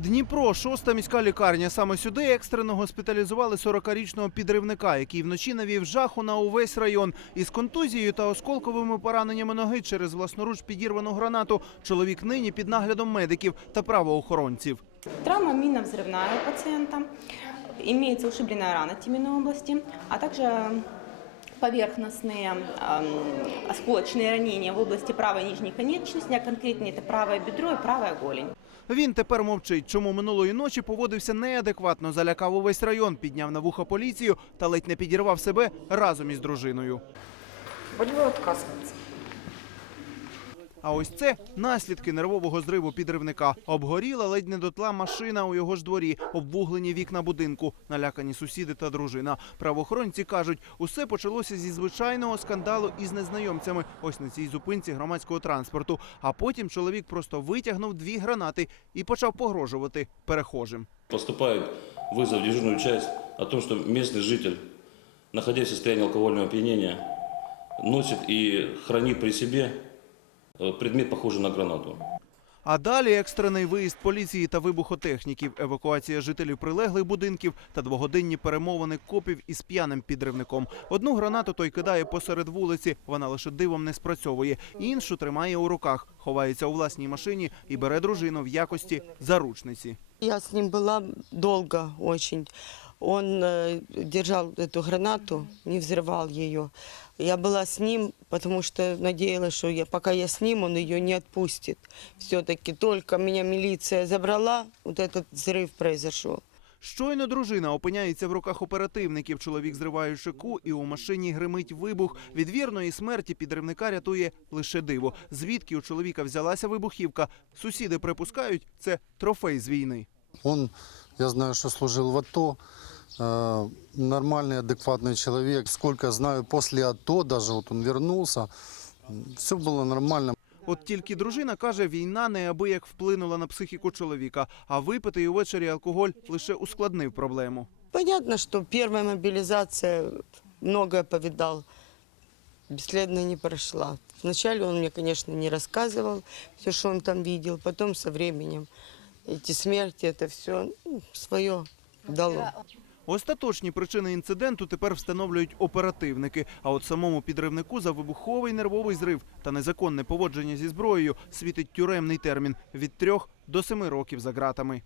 Дніпро, шоста міська лікарня. Саме сюди екстрено госпіталізували 40-річного підривника, який вночі навів жаху на увесь район. Із контузією та осколковими пораненнями ноги через власноруч підірвану гранату. Чоловік нині під наглядом медиків та правоохоронців. Травма минно-взрывная у пациента, имеется ушибленная рана теменной области, а также поверхностные эм, осколочные ранения в области правой нижней конечности, а конкретнее это правое бедро и правая голень. Він тепер мовчить, чому минулої ночі поводився неадекватно, залякав увесь район, підняв на вуха поліцію та ледь не підірвав себе разом із дружиною. Болевой отказывается. А ось це наслідки нервового зриву підривника. Обгоріла ледь не дотла машина у його ж дворі, обвуглені вікна будинку, налякані сусіди та дружина. Правоохоронці кажуть, усе почалося зі звичайного скандалу із незнайомцями. Ось на цій зупинці громадського транспорту. А потім чоловік просто витягнув дві гранати і почав погрожувати перехожим. Поступает вызов в дежурную часть о том, что местный житель, находясь в состоянии алкогольного опьянения, носит и хранит при себе э, предмет, похожий на гранату. А далі екстрений виїзд поліції та вибухотехніків, евакуація жителів прилеглих будинків та двогодинні перемовини копів із п'яним підривником. Одну гранату той кидає посеред вулиці, вона лише дивом не спрацьовує. Іншу тримає у руках, ховається у власній машині і бере дружину в якості заручниці. Я с ним была долго очень. Он э, держал эту гранату, не взрывал ее. Я была с ним, потому что надеялась, что я, пока я с ним, он ее не отпустит. Все-таки только меня милиция забрала, вот этот взрыв произошел. Щойно дружина опиняється в руках оперативників. Чоловік зриває шику, і у машині гримить вибух. Від вірної смерті підривника рятує лише диво. Звідки у чоловіка взялася вибухівка? Сусіди припускають, це трофей з війни. Он, я знаю, что служил в АТО, э, нормальный, адекватный человек. Сколько знаю, после АТО даже вот он вернулся, все было нормально. От тільки дружина каже, війна неабияк вплинула на психіку чоловіка, а випитий увечері алкоголь лише ускладнив проблему. Понятно, что первая мобилизация многое повидал, бесследно не прошла. Вначале он мне, конечно, не рассказывал все, что он там видел, потом со временем эти смерти, это все свое дало. Остаточні причини інциденту тепер встановлюють оперативники. А от самому підривнику за вибуховий нервовий зрив та незаконне поводження зі зброєю світить тюремний термін від трьох до семи років за ґратами.